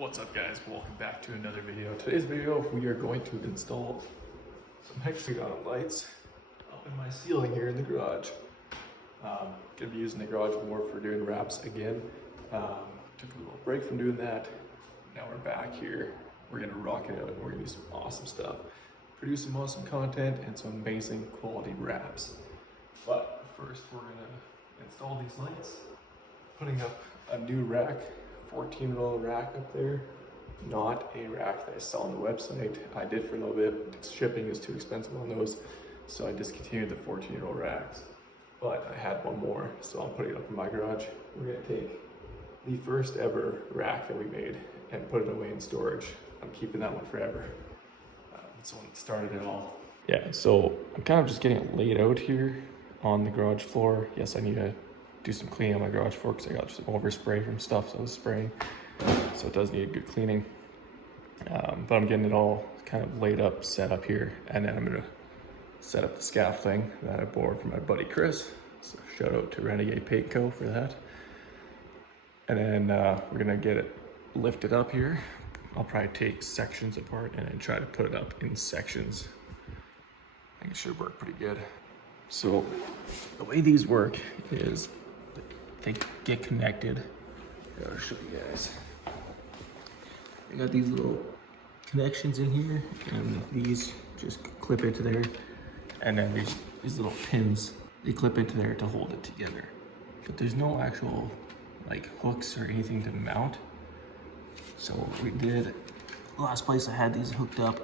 What's up guys, welcome back to another video. Today's video we are going to install some Hexagon lights up in my ceiling here in the garage. Gonna be using the garage more for doing wraps again. Took a little break from doing that. Now we're back here. We're gonna rock it out and we're gonna do some awesome stuff. Produce some awesome content and some amazing quality wraps. But first we're gonna install these lights. Putting up a new rack. 14-roll rack up there, not a rack that I saw on the website. I did for a little bit. Shipping is too expensive on those, so I discontinued the 14-roll racks. But I had one more, so I'm putting it up in my garage. We're gonna take the first ever rack that we made and put it away in storage. I'm keeping that one forever. That's the one that started it all. Yeah, so I'm kind of just getting it laid out here on the garage floor. Yes, I need to do some cleaning on my garage floor because I got some overspray from stuff, so I was spraying. So it does need good cleaning. But I'm getting it all kind of laid up, set up here, and then I'm gonna set up the scaffolding that I borrowed from my buddy Chris. So shout out to Renegade Paint Co for that. And then we're gonna get it lifted up here. I'll probably take sections apart and then try to put it up in sections. I think it should work pretty good. So the way these work is they get connected. I'll show you guys. I got these little connections in here, and these just clip into there, and then these little pins, they clip into there to hold it together. But there's no actual like hooks or anything to mount. So what we did, last place I had these hooked up,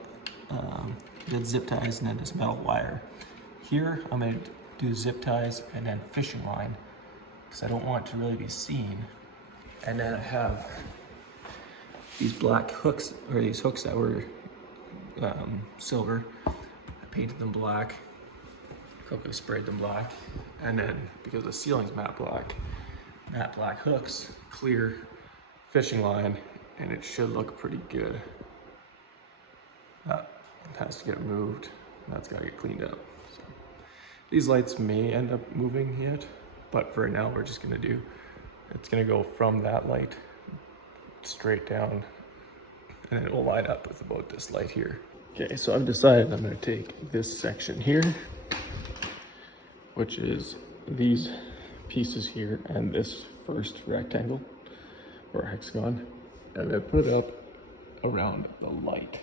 did zip ties and then this metal wire. Here I'm gonna do zip ties and then fishing line, because I don't want it to really be seen. And then I have these black hooks, or these hooks that were silver. I painted them black, I sprayed them black. And then because the ceiling's matte black hooks, clear fishing line, and it should look pretty good. That has to get moved, that's gotta get cleaned up. So these lights may end up moving yet, but for now we're just gonna do, it's gonna go from that light straight down, and it will line up with about this light here. Okay, so I've decided I'm gonna take this section here, which is these pieces here, and this first rectangle, or hexagon, and then put it up around the light.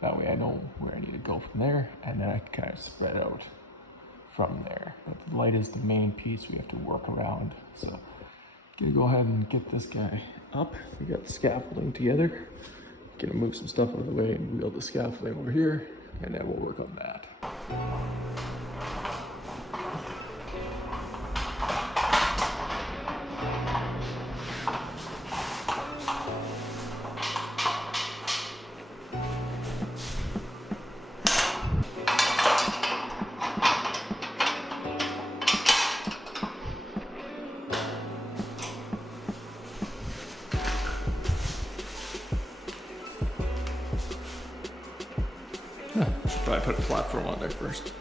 That way I know where I need to go from there, and then I can kind of spread out from there. But the light is the main piece we have to work around. So gonna go ahead and get this guy up. We got the scaffolding together. Gonna move some stuff out of the way and wheel the scaffolding over here, and then we'll work on that. Should probably put a platform on there first.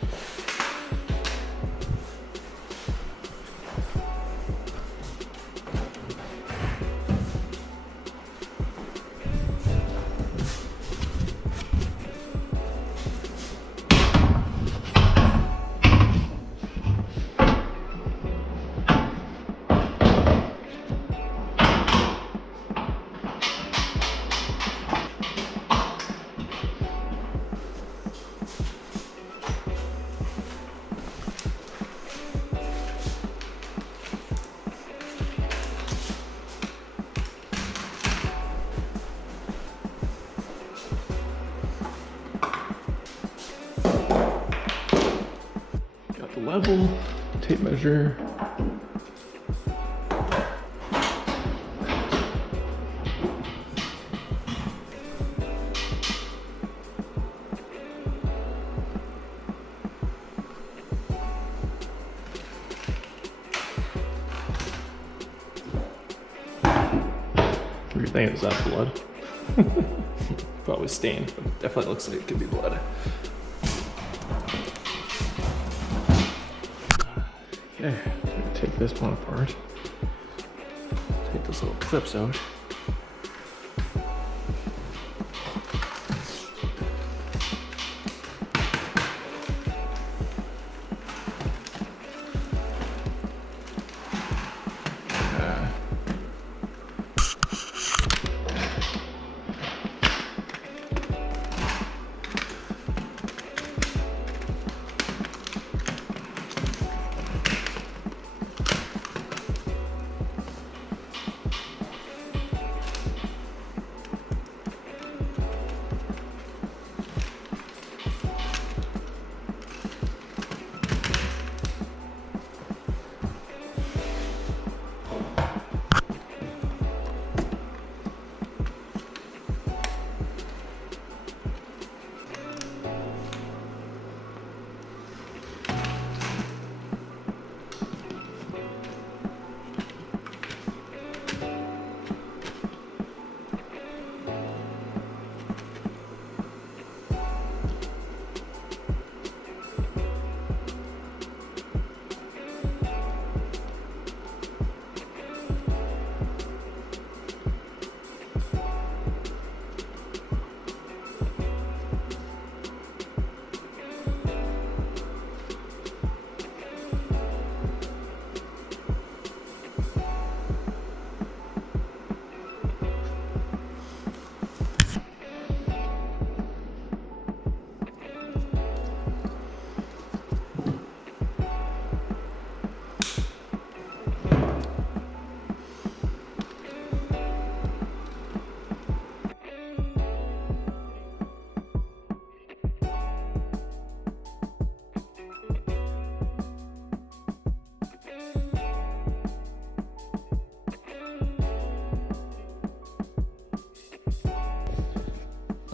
Level, tape measure. What do you think? Is that blood? Probably stained, but definitely looks like it could be blood. Okay, I'm gonna take this one apart. Take those little clips out.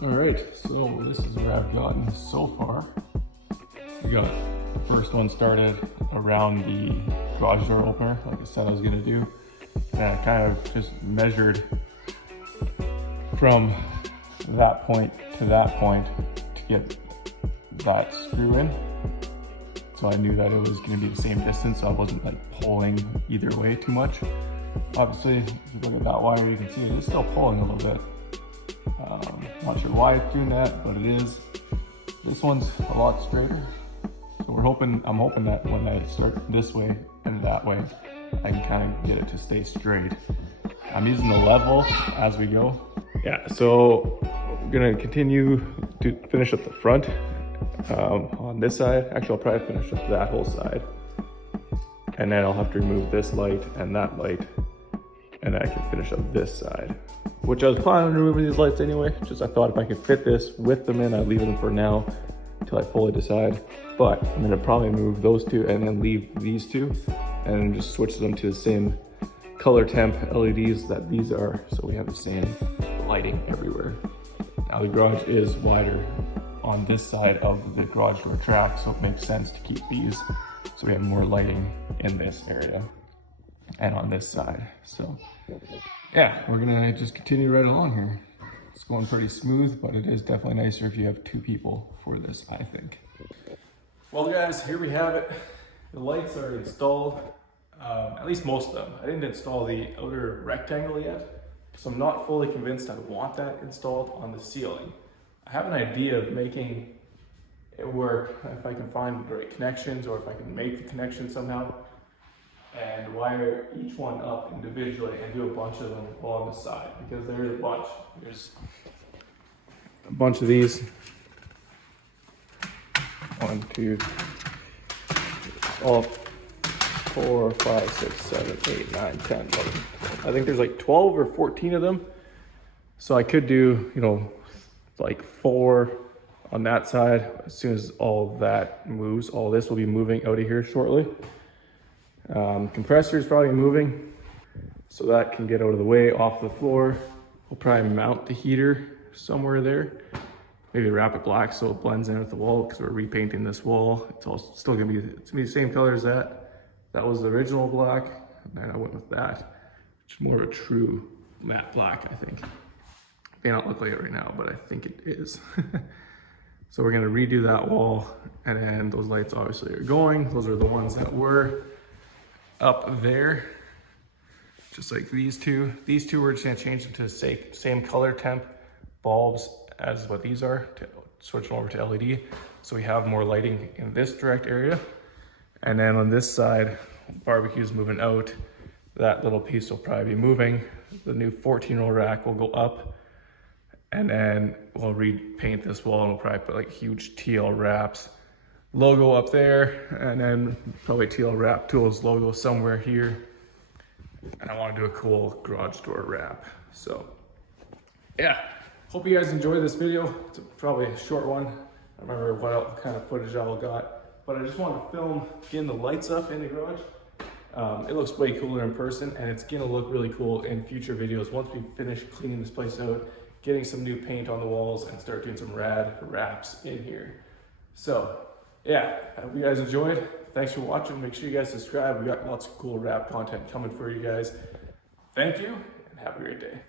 All right, so this is where I've gotten so far. We got the first one started around the garage door opener, like I said I was gonna do. And I kind of just measured from that point to that point to get that screw in. So I knew that it was gonna be the same distance, so I wasn't like pulling either way too much. Obviously, if you look at that wire, you can see it is still pulling a little bit. Not sure why it's doing that, but it is. This one's a lot straighter. So I'm hoping that when I start this way and that way, I can kind of get it to stay straight. I'm using the level as we go. Yeah, so we're gonna continue to finish up the front on this side. Actually, I'll probably finish up that whole side. And then I'll have to remove this light and that light. And then I can finish up this side. Which I was planning on removing these lights anyway. Just I thought if I could fit this with them in, I'd leave them for now until I fully decide. But I'm gonna probably move those two and then leave these two and then just switch them to the same color temp LEDs that these are, so we have the same lighting everywhere. Now the garage is wider on this side of the garage door track, so it makes sense to keep these so we have more lighting in this area and on this side. So yeah, we're gonna just continue right along here. It's going pretty smooth, but it is definitely nicer if you have two people for this, I think. Well guys, here we have it. The lights are installed, at least most of them. I didn't install the outer rectangle yet, so I'm not fully convinced I want that installed on the ceiling. I have an idea of making it work if I can find the right connections, or if I can make the connection somehow and wire each one up individually and do a bunch of them along the side, because there is a bunch. There's a bunch of these. 1, 2, all 4, 5, 6, 7, 8, 9, 10, 11. I think there's like 12 or 14 of them. So I could do, you know, like 4 on that side. As soon as all that moves, all this will be moving out of here shortly. Compressor is probably moving, so that can get out of the way off the floor. We'll probably mount the heater somewhere there. Maybe wrap it black so it blends in with the wall, because we're repainting this wall. It's all still gonna be the same color as that. That was the original black, and then I went with that. It's more of a true matte black, I think. May not look like it right now, but I think it is. So we're gonna redo that wall, and then those lights obviously are going. Those are the ones that were up there, just like these two. These two, we're just gonna change them to the same color temp bulbs as what these are, to switch them over to LED. So we have more lighting in this direct area. And then on this side, barbecue's moving out. That little piece will probably be moving. The new 14-row rack will go up. And then we'll repaint this wall, and we'll probably put like huge TL Wraps logo up there, and then probably TL Wrap Tools logo somewhere here. And I want to do a cool garage door wrap. So yeah, hope you guys enjoyed this video. It's probably a short one. I don't remember what kind of footage I all got, but I just wanted to film getting the lights up in the garage. It looks way cooler in person, and it's gonna look really cool in future videos once we finish cleaning this place out, getting some new paint on the walls, and start doing some rad wraps in here. So yeah, I hope you guys enjoyed. Thanks for watching. Make sure you guys subscribe. We got lots of cool wrap content coming for you guys. Thank you, and have a great day.